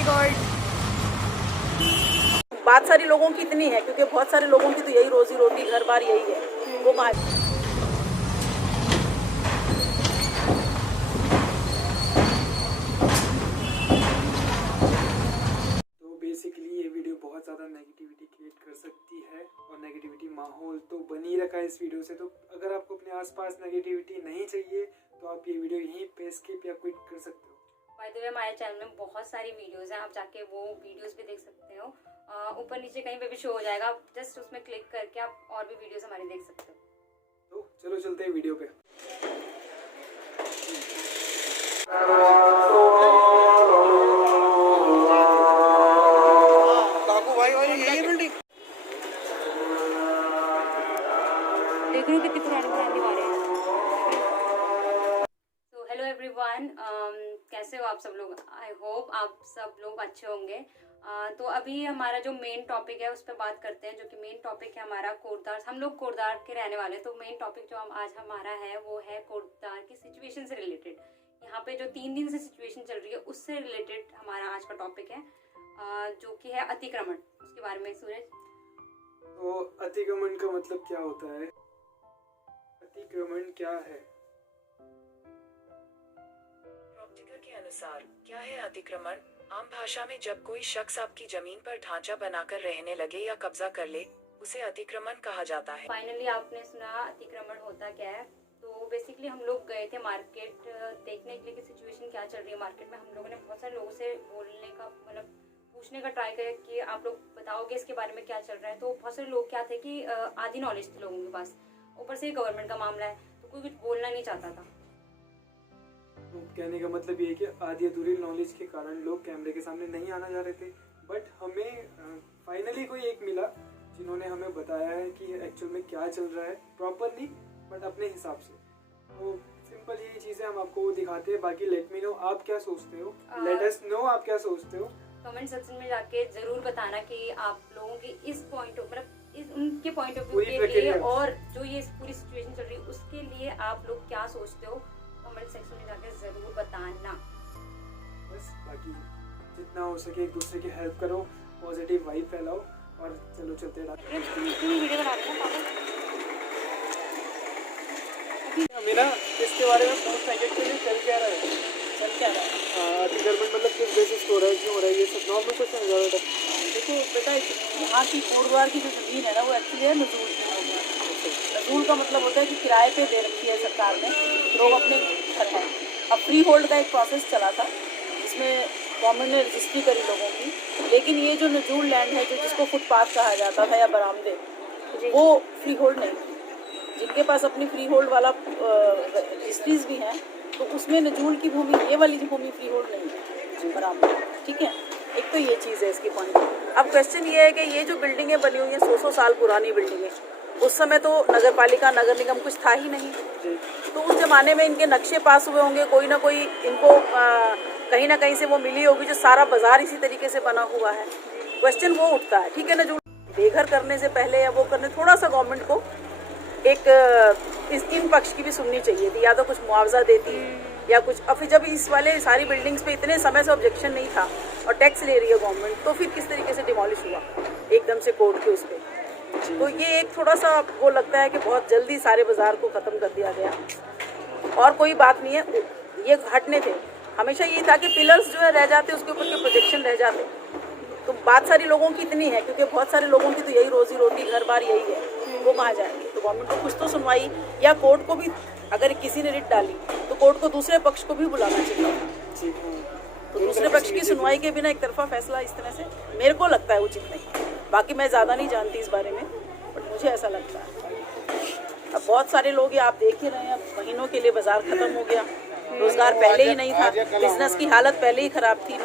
My God. बात सारी लोगों की इतनी है क्योंकि बहुत सारे लोगों की तो यही रोजी रोटी घर बार यही है, वो कहाँ। तो बेसिकली ये वीडियो बहुत ज़्यादा नेगेटिविटी क्रिएट कर सकती है और नेगेटिविटी माहौल तो बनी रखा है इस वीडियो से। तो अगर आपको अपने आसपास नेगेटिविटी नहीं चाहिए तो आप ये वीडियो यहीं पे स्किप या क्विट कर सकते हो। बाय द वे हमारे चैनल में बहुत सारी वीडियोस हैं, आप जाके वो वीडियोस भी देख सकते हो। ऊपर नीचे कहीं पे भी शो हो जाएगा, आप जस्ट उसमें क्लिक करके आप और भी वीडियोस हमारी देख सकते हो। तो चलो चलते हैं वीडियो पे। देख रहे हो कितनी पुरानी पुरानी दीवारें हैं। तो हेलो एवरीवन, कैसे हो आप सब लोग? आई होप आप सब लोग अच्छे होंगे। तो अभी हमारा जो मेन टॉपिक है उस पर बात करते हैं, जो कि मेन टॉपिक है हमारा कोटद्वार। हम लोग कोटद्वार के रहने वाले हैं, तो मेन टॉपिक जो आज हमारा है वो है कोटद्वार की सिचुएशन से रिलेटेड। यहाँ पे जो 3 दिन से सिचुएशन चल रही है उससे रिलेटेड हमारा आज का टॉपिक है, जो कि है अतिक्रमण। उसके बारे में सूरज। तो अतिक्रमण का मतलब क्या होता है? अतिक्रमण क्या है? प्रॉक्टिकल के अनुसार क्या है अतिक्रमण? आम भाषा में जब कोई शख्स आपकी जमीन पर ढांचा बनाकर रहने लगे या कब्जा कर ले, उसे अतिक्रमण कहा जाता है। फाइनली आपने सुना अतिक्रमण होता क्या है। तो बेसिकली हम लोग गए थे मार्केट देखने के लिए कि सिचुएशन क्या चल रही है मार्केट में। हम लोगों ने बहुत सारे लोगों से बोलने का मतलब पूछने का ट्राई किया कि आप लोग बताओगे इसके बारे में क्या चल रहा है। तो बहुत सारे लोग क्या थे कि आधी नॉलेज थे लोगों के पास, ऊपर से गवर्नमेंट का मामला है तो कोई कुछ बोलना नहीं चाहता था। तो कहने का मतलब ये है कि आधी अधूरी नॉलेज के कारण लोग कैमरे के सामने नहीं आना चाह रहे थे। बट हमें फाइनली कोई एक मिला जिन्होंने हमें बताया है कि एक्चुअल में क्या चल रहा है, प्रॉपरली बट अपने हिसाब से। तो सिंपल यही चीज़ें हम आपको दिखाते हैं। बाकी लेट मी नो आप क्या सोचते हो, लेट अस नो आप क्या सोचते हो। कमेंट सेक्शन में जाके जरूर बताना कि आप लोगों की इस पॉइंट मतलब इस उनके पॉइंट ऑफ व्यू के लिए और जो ये पूरी सिचुएशन चल रही है उसके लिए आप लोग क्या सोचते हो। कमेंट सेक्शन में जाके जरूर बताना। बस बाकी जितना हो सके एक दूसरे की हेल्प करो, पॉजिटिव वाइब फैलाओ और चलो चलते रहो। वीडियो बना रहे हैं हमें ना इसके बारे में पूछ सके कि चल क्या रहा है, अतिक्रमण मतलब किस बेसिस पे हो रहा है, क्यों हो रहा है, ये सब नॉर्मल क्वेश्चन है ज़्यादा। देखो बेटा, यहाँ की कोटद्वार की जो ज़मीन है ना वो एक्चुअली है नजूल की। नजूल का मतलब होता है कि किराए पे दे रखी है सरकार ने, लोग अपने घर हैं। अब फ्री होल्ड का एक प्रोसेस चला था जिसमें गवर्नमेंट ने रजिस्ट्री करी लोगों की, लेकिन ये जो नजूल लैंड है जो जिसको फुटपाथ कहा जाता था या बरामदे, वो फ्री होल्ड नहीं थी। जिनके पास अपनी फ्री होल्ड वाला रजिस्ट्रीज भी हैं तो उसमें नजूल की भूमि, ये वाली भूमि फ्री होल्ड नहीं है बरामदे। ठीक है, एक तो ये चीज़ है इसकी पॉइंट। अब क्वेश्चन ये है कि ये जो बिल्डिंगें बनी हुई हैं 100 साल पुरानी बिल्डिंगें, उस समय तो नगर पालिका नगर निगम कुछ था ही नहीं। तो उस जमाने में इनके नक्शे पास हुए होंगे, कोई ना कोई इनको कहीं ना कहीं से वो मिली होगी जो सारा बाजार इसी तरीके से बना हुआ है। क्वेश्चन वो उठता है, ठीक है ना, जो बेघर करने से पहले या वो करने थोड़ा सा गवर्नमेंट को एक इन पक्ष की भी सुननी चाहिए थी, या तो कुछ मुआवजा देती या कुछ। और फिर जब इस वाले सारी बिल्डिंग्स पे इतने समय से ऑब्जेक्शन नहीं था और टैक्स ले रही है गवर्नमेंट, तो फिर किस तरीके से डिमोलिश हुआ एकदम से कोर्ट के उस पर। तो ये एक थोड़ा सा वो लगता है कि बहुत जल्दी सारे बाजार को ख़त्म कर दिया गया, और कोई बात नहीं है। ये हटने थे, हमेशा ये था कि पिलर्स जो है रह जाते, उसके ऊपर के प्रोजेक्शन रह जाते। तो बात सारी लोगों की इतनी है क्योंकि बहुत सारे लोगों की तो यही रोजी रोटी घर बार यही है, वो कहाँ जाएंगे। तो गवर्नमेंट को कुछ तो सुनवाई, या कोर्ट को भी अगर किसी ने रिट डाली तो कोर्ट को दूसरे पक्ष को भी बुलाना चाहिए। तो दूसरे पक्ष की सुनवाई के बिना एक तरफा फैसला इस तरह से मेरे को लगता है उचित नहीं। बाकी मैं ज़्यादा नहीं जानती इस बारे में, बट मुझे ऐसा लगता है। अब बहुत सारे लोग आप देख ही रहे हैं, अब महीनों के लिए बाजार ख़त्म हो गया, रोज़गार पहले ही नहीं था, बिजनेस की हालत पहले ही ख़राब थी।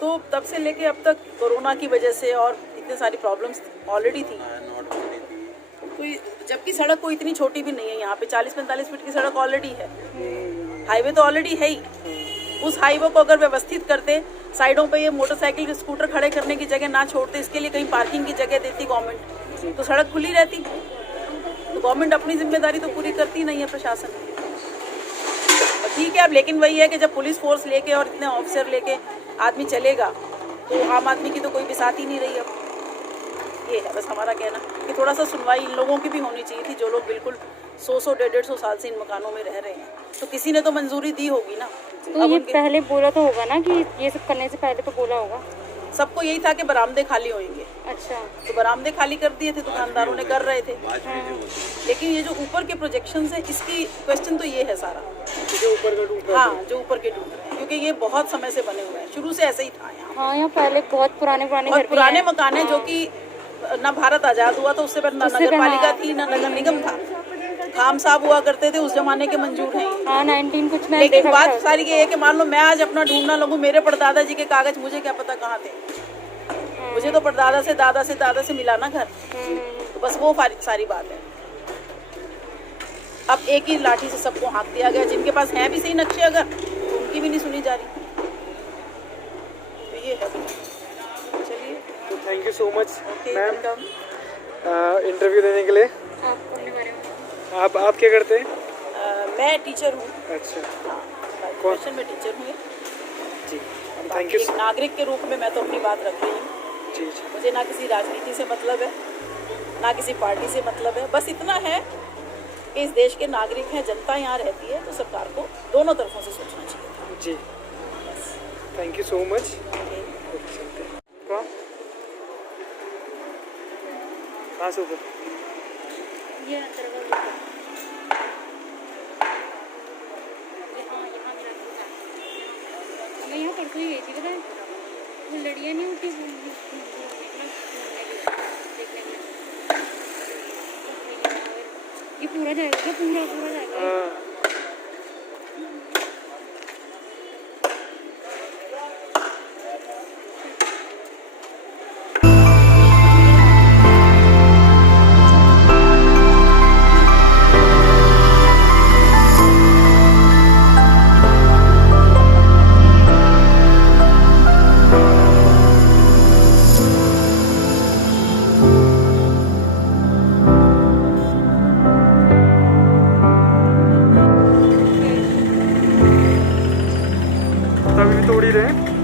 तो तब से लेके अब तक कोरोना की वजह से और इतनी सारी प्रॉब्लम्स ऑलरेडी थी। तो जबकि सड़क कोई इतनी छोटी भी नहीं है, यहाँ पे 40-45 फीट की सड़क ऑलरेडी है, हाईवे तो ऑलरेडी है ही। उस हाईवे को अगर व्यवस्थित करते, साइडों पे ये मोटरसाइकिल स्कूटर खड़े करने की जगह ना छोड़ते, इसके लिए कहीं पार्किंग की जगह देती गवर्नमेंट, तो सड़क खुली रहती। तो गवर्नमेंट अपनी जिम्मेदारी तो पूरी करती नहीं है, प्रशासन। ठीक है, अब लेकिन वही है कि जब पुलिस फोर्स लेके और इतने ऑफिसर लेके आदमी चलेगा तो आम आदमी की तो कोई बिसात ही नहीं रही अब। ये है बस हमारा कहना कि थोड़ा सा सुनवाई इन लोगों की भी होनी चाहिए थी, जो लोग बिल्कुल 100 150 साल से इन मकानों में रह रहे हैं। तो किसी ने तो मंजूरी दी होगी ना। तो ये पहले बोला तो होगा ना कि ये सब करने से पहले तो बोला होगा। सबको यही था कि बरामदे खाली होंगे, अच्छा, तो बरामदे खाली कर दिए थे, दुकानदारों ने कर रहे थे। लेकिन ये जो ऊपर के प्रोजेक्शन है, इसकी क्वेश्चन तो ये है सारा, जो ऊपर का टूट रहा हाँ जो ऊपर के टूट रहे हैं, क्योंकि ये बहुत समय से बने हुए हैं, शुरू से ऐसे ही था यहाँ। हाँ यहाँ पहले बहुत पुराने घर बहुत भी पुराने हैं। मकान है जो कि ना भारत आजाद हुआ तो उससे पहले ना नगर पालिका थी ना नगर निगम था, खाम साहब हुआ करते थे, उस जमाने के मंजूर हैं। हाँ 19 कुछ में लेकिन देखा बात था। सारी ये है कि मान लो मैं आज अपना ढूंढना लगूं, मेरे परदादा जी के कागज मुझे क्या पता कहाँ थे, मुझे तो परदादा से दादा से मिला ना घर। तो बस वो सारी बात है। अब एक ही लाठी से सबको हाँक दिया गया, जिनके पास हैं भी सही नक्शे अगर, तो उनकी भी नहीं सुनी जा रही। तो ये है। चलिए, तो thank you so much ma'am welcome. Interview देने के लिए। आपको अपने बारे में आप क्या करते हैं? मैं टीचर हूँ। अच्छा हाँ, प्रोफेशन में टीचर हूँ। जी, थैंक यू। एक नागरिक के रूप में मैं तो अपनी बात रख रही हूँ। जी जी, मुझे ना किसी राजनीति से मतलब है, ना किसी पार्टी से मतलब है। बस इतना है कि इस देश के नागरिक हैं, जनता यहाँ रहती है, तो सरकार को दोनों तरफों से सोचना चाहिए। जी, थैंक यू सो मच। कहाँ से ऊपर? ये अंतर्गत हाँ, यहाँ मेरा मैं यहाँ परसों ही गई थी, पता है वो लड़ियाँ नहीं उठी देखने के लिए। ये पूरा जाएगा क्या? पूरा जाएगा ये? हाँ, तभी भी तोड़ ही रहे हैं।